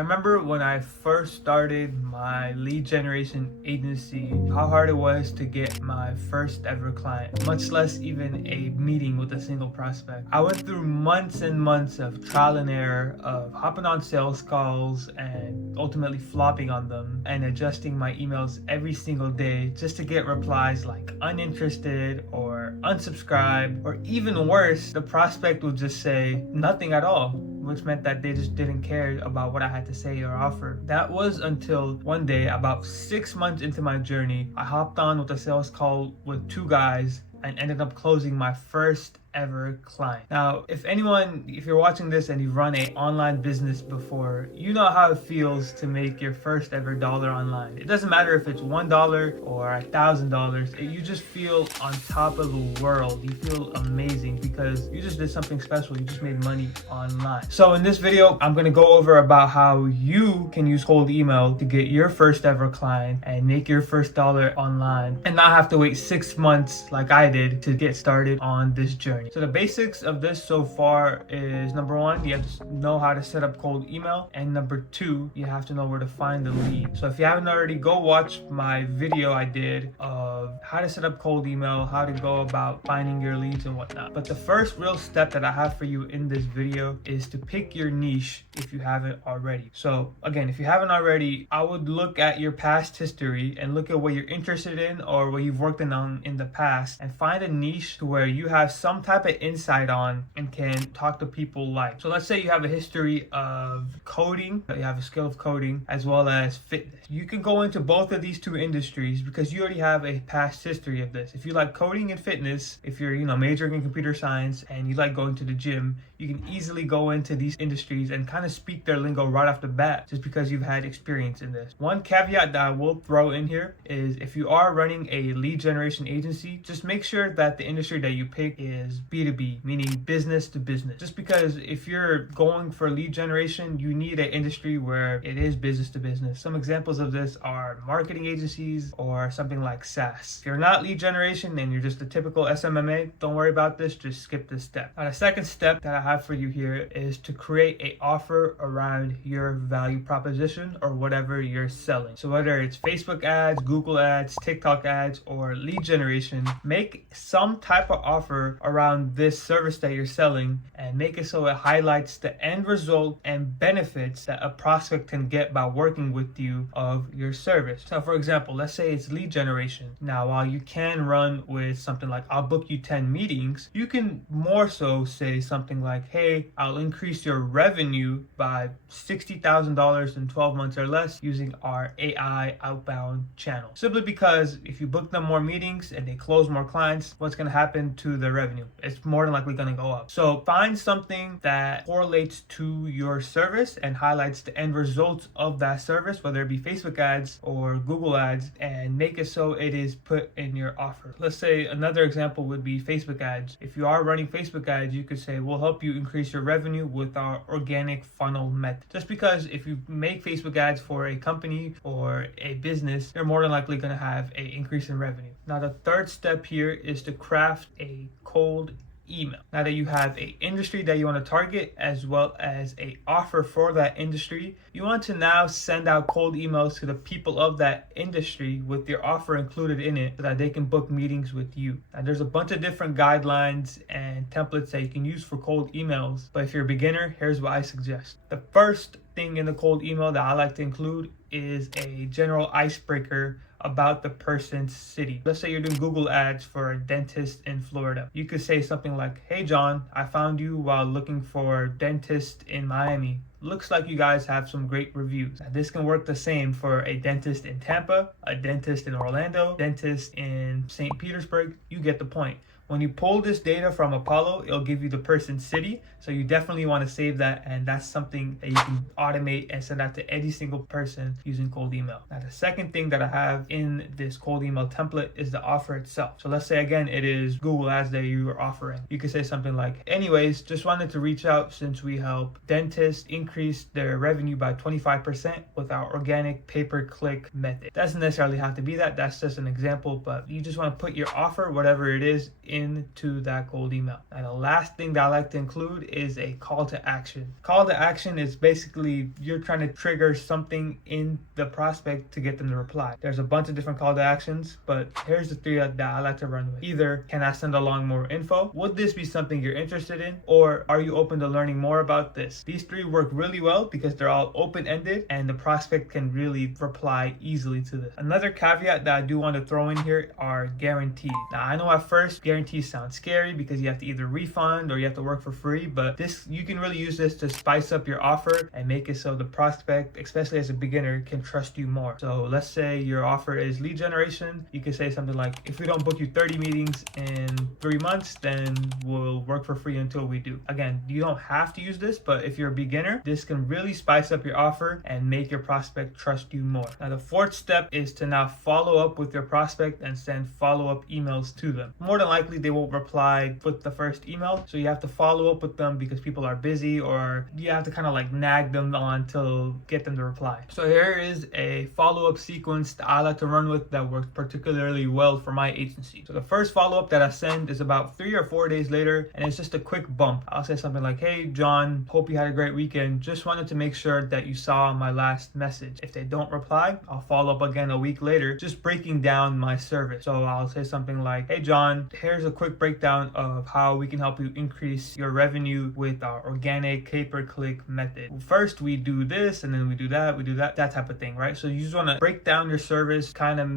remember when I first started my lead generation agency, how hard it was to get my first ever client, much less even a meeting with a single prospect. I went through months and months of trial and error, of hopping on sales calls and ultimately flopping on them and adjusting my emails every single day just to get replies like uninterested or unsubscribe, or even worse, the prospect would just say nothing at all, which meant that they just didn't care about what I had to say or offer. That was until one day, about 6 months into my journey, I hopped on with a sales call with two guys and ended up closing my first ever client. Now, if you're watching this and you've run an online business before, you know how it feels to make your first ever dollar online. It doesn't matter if it's $1 or $1,000. You just feel on top of the world. You feel amazing because you just did something special. You just made money online. So in this video, I'm going to go over about how you can use cold email to get your first ever client and make your first dollar online and not have to wait 6 months like I did to get started on this journey. So the basics of this so far is, number one, you have to know how to set up cold email, and number two, you have to know where to find the lead. So if you haven't already, go watch my video I did of how to set up cold email, how to go about finding your leads and whatnot. But the first real step that I have for you in this video is to pick your niche if you haven't already. So again, if you haven't already, I would look at your past history and look at what you're interested in or what you've worked on in the past, and find a niche to where you have some type of insight on and can talk to people like. So let's say you have a history of coding, you have a skill of coding as well as fitness. You can go into both of these two industries because you already have a past history of this. If you like coding and fitness, if you're majoring in computer science and you like going to the gym, you can easily go into these industries and kind of speak their lingo right off the bat just because you've had experience in this. One caveat that I will throw in here is, if you are running a lead generation agency, just make sure that the industry that you pick is B2B, meaning business to business. Just because if you're going for lead generation, you need an industry where it is business to business. Some examples of this are marketing agencies or something like SaaS. If you're not lead generation and you're just a typical SMMA, don't worry about this, just skip this step. Now, the second step that I have for you here is to create an offer around your value proposition or whatever you're selling. So whether it's Facebook ads, Google ads, TikTok ads, or lead generation, make some type of offer around this service that you're selling and make it so it highlights the end result and benefits that a prospect can get by working with you of your service. So for example, let's say it's lead generation. Now, while you can run with something like, I'll book you 10 meetings, you can more so say something like, hey, I'll increase your revenue by $60,000 in 12 months or less using our AI outbound channel. Simply because if you book them more meetings and they close more clients, what's going to happen to the revenue? It's more than likely going to go up. So find something that correlates to your service and highlights the end results of that service, whether it be Facebook ads or Google ads, and make it so it is put in your offer. Let's say another example would be Facebook ads. If you are running Facebook ads, you could say, we'll help you increase your revenue with our organic funnel method. Just because if you make Facebook ads for a company or a business, you're more than likely going to have an increase in revenue. Now, the third step here is to craft a cold email. Now that you have an industry that you want to target as well as a offer for that industry, you want to now send out cold emails to the people of that industry with your offer included in it so that they can book meetings with you. Now, there's a bunch of different guidelines and templates that you can use for cold emails, but if you're a beginner, here's what I suggest. The first thing in the cold email that I like to include is a general icebreaker about the person's city. Let's say you're doing Google ads for a dentist in Florida. You could say something like, hey John, I found you while looking for a dentist in Miami. Looks like you guys have some great reviews. Now, this can work the same for a dentist in Tampa, a dentist in Orlando, dentist in St. Petersburg. You get the point. When you pull this data from Apollo, it'll give you the person's city. So you definitely want to save that, and that's something that you can automate and send out to every single person using cold email. Now, the second thing that I have in this cold email template is the offer itself. So let's say again, it is Google ads that you are offering. You could say something like, anyways, just wanted to reach out since we help dentists increase their revenue by 25% with our organic pay-per-click method. Doesn't necessarily have to be that. That's just an example, but you just want to put your offer, whatever it is, in into that cold email. And the last thing that I like to include is a call to action. Call to action is basically you're trying to trigger something in the prospect to get them to reply. There's a bunch of different call to actions, but here's the three that I like to run with. Either, can I send along more info? Would this be something you're interested in? Or are you open to learning more about this? These three work really well because they're all open-ended and the prospect can really reply easily to this. Another caveat that I do want to throw in here are guarantees. Now, I know at first guarantees sound scary because you have to either refund or you have to work for free, but you can really use this to spice up your offer and make it so the prospect, especially as a beginner, can trust you more. So let's say your offer is lead generation. You can say something like, if we don't book you 30 meetings in 3 months, then we'll work for free until we do. Again, you don't have to use this, but if you're a beginner, this can really spice up your offer and make your prospect trust you more. Now, the fourth step is to now follow up with your prospect and send follow-up emails to them. More than likely, they won't reply with the first email, so you have to follow up with them because people are busy, or you have to kind of like nag them on to get them to reply. So here is a follow-up sequence that I like to run with that works particularly well for my agency. So the first follow-up that I send is about 3 or 4 days later, and it's just a quick bump. I'll say something like, hey John, hope you had a great weekend. Just wanted to make sure that you saw my last message. If they don't reply, I'll follow up again a week later, just breaking down my service. So I'll say something like, hey John, here's a quick breakdown of how we can help you increase your revenue with our organic pay-per-click method. First, we do this, and then we do that type of thing, right? So you just want to break down your service, kind of,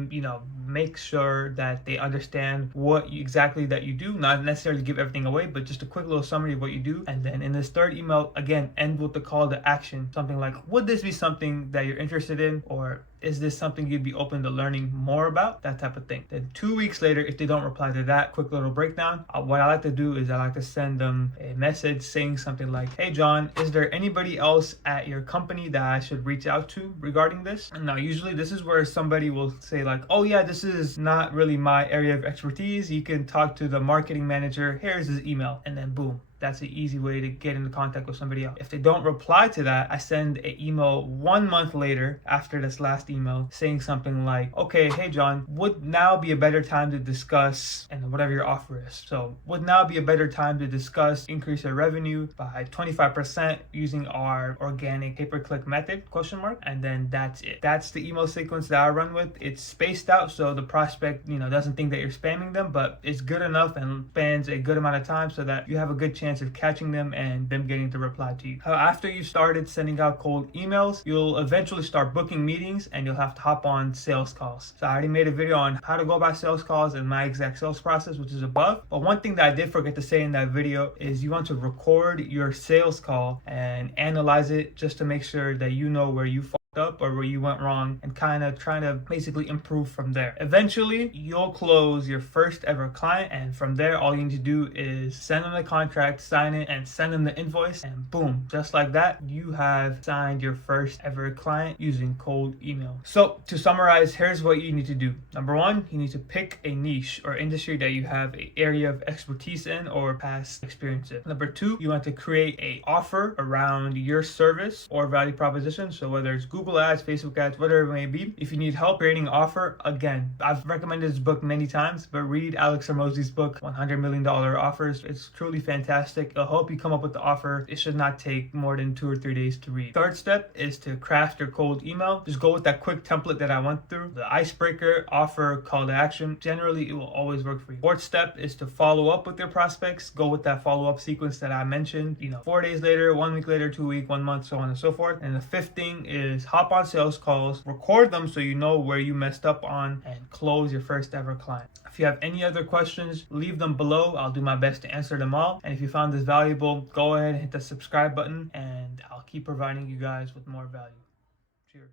make sure that they understand what exactly that you do, not necessarily give everything away, but just a quick little summary of what you do. And then in this third email, again, end with the call to action, something like, would this be something that you're interested in? Or is this something you'd be open to learning more about? That type of thing. Then 2 weeks later, if they don't reply to that quick little breakdown, what I like to do is I like to send them a message saying something like, hey John, is there anybody else at your company that I should reach out to regarding this? And now usually this is where somebody will say like, oh yeah, this is not really my area of expertise. You can talk to the marketing manager. Here's his email. And then boom. That's an easy way to get into contact with somebody else. If they don't reply to that, I send an email 1 month later after this last email saying something like, okay, hey John, would now be a better time to discuss, and whatever your offer is. So would now be a better time to discuss increase your revenue by 25% using our organic pay-per-click method, ? And then that's it. That's the email sequence that I run with. It's spaced out so the prospect, doesn't think that you're spamming them, but it's good enough and spans a good amount of time so that you have a good chance of catching them and them getting to reply to you. After you started sending out cold emails, you'll eventually start booking meetings and you'll have to hop on sales calls. So I already made a video on how to go about sales calls and my exact sales process, which is above. But one thing that I did forget to say in that video is you want to record your sales call and analyze it just to make sure that you know where you fall up or where you went wrong, and kind of trying to basically improve from there. Eventually, you'll close your first ever client, and from there, all you need to do is send them the contract, sign it, and send them the invoice, and boom, just like that, you have signed your first ever client using cold email. So to summarize, here's what you need to do. Number one, you need to pick a niche or industry that you have an area of expertise in or past experience in. Number two, you want to create an offer around your service or value proposition. So whether it's Google Ads, Facebook ads, whatever it may be. If you need help creating an offer, again, I've recommended this book many times, but read Alex Hormozi's book, $100 Million Offers. It's truly fantastic. It'll help you come up with the offer. It should not take more than 2 or 3 days to read. Third step is to craft your cold email. Just go with that quick template that I went through. The icebreaker, offer, call to action. Generally, it will always work for you. Fourth step is to follow up with your prospects. Go with that follow-up sequence that I mentioned. 4 days later, 1 week later, 2 weeks, 1 month, so on and so forth. And the fifth thing is hop on sales calls, record them so you know where you messed up on, and close your first ever client. If you have any other questions, leave them below. I'll do my best to answer them all. And if you found this valuable, go ahead and hit the subscribe button, and I'll keep providing you guys with more value. Cheers.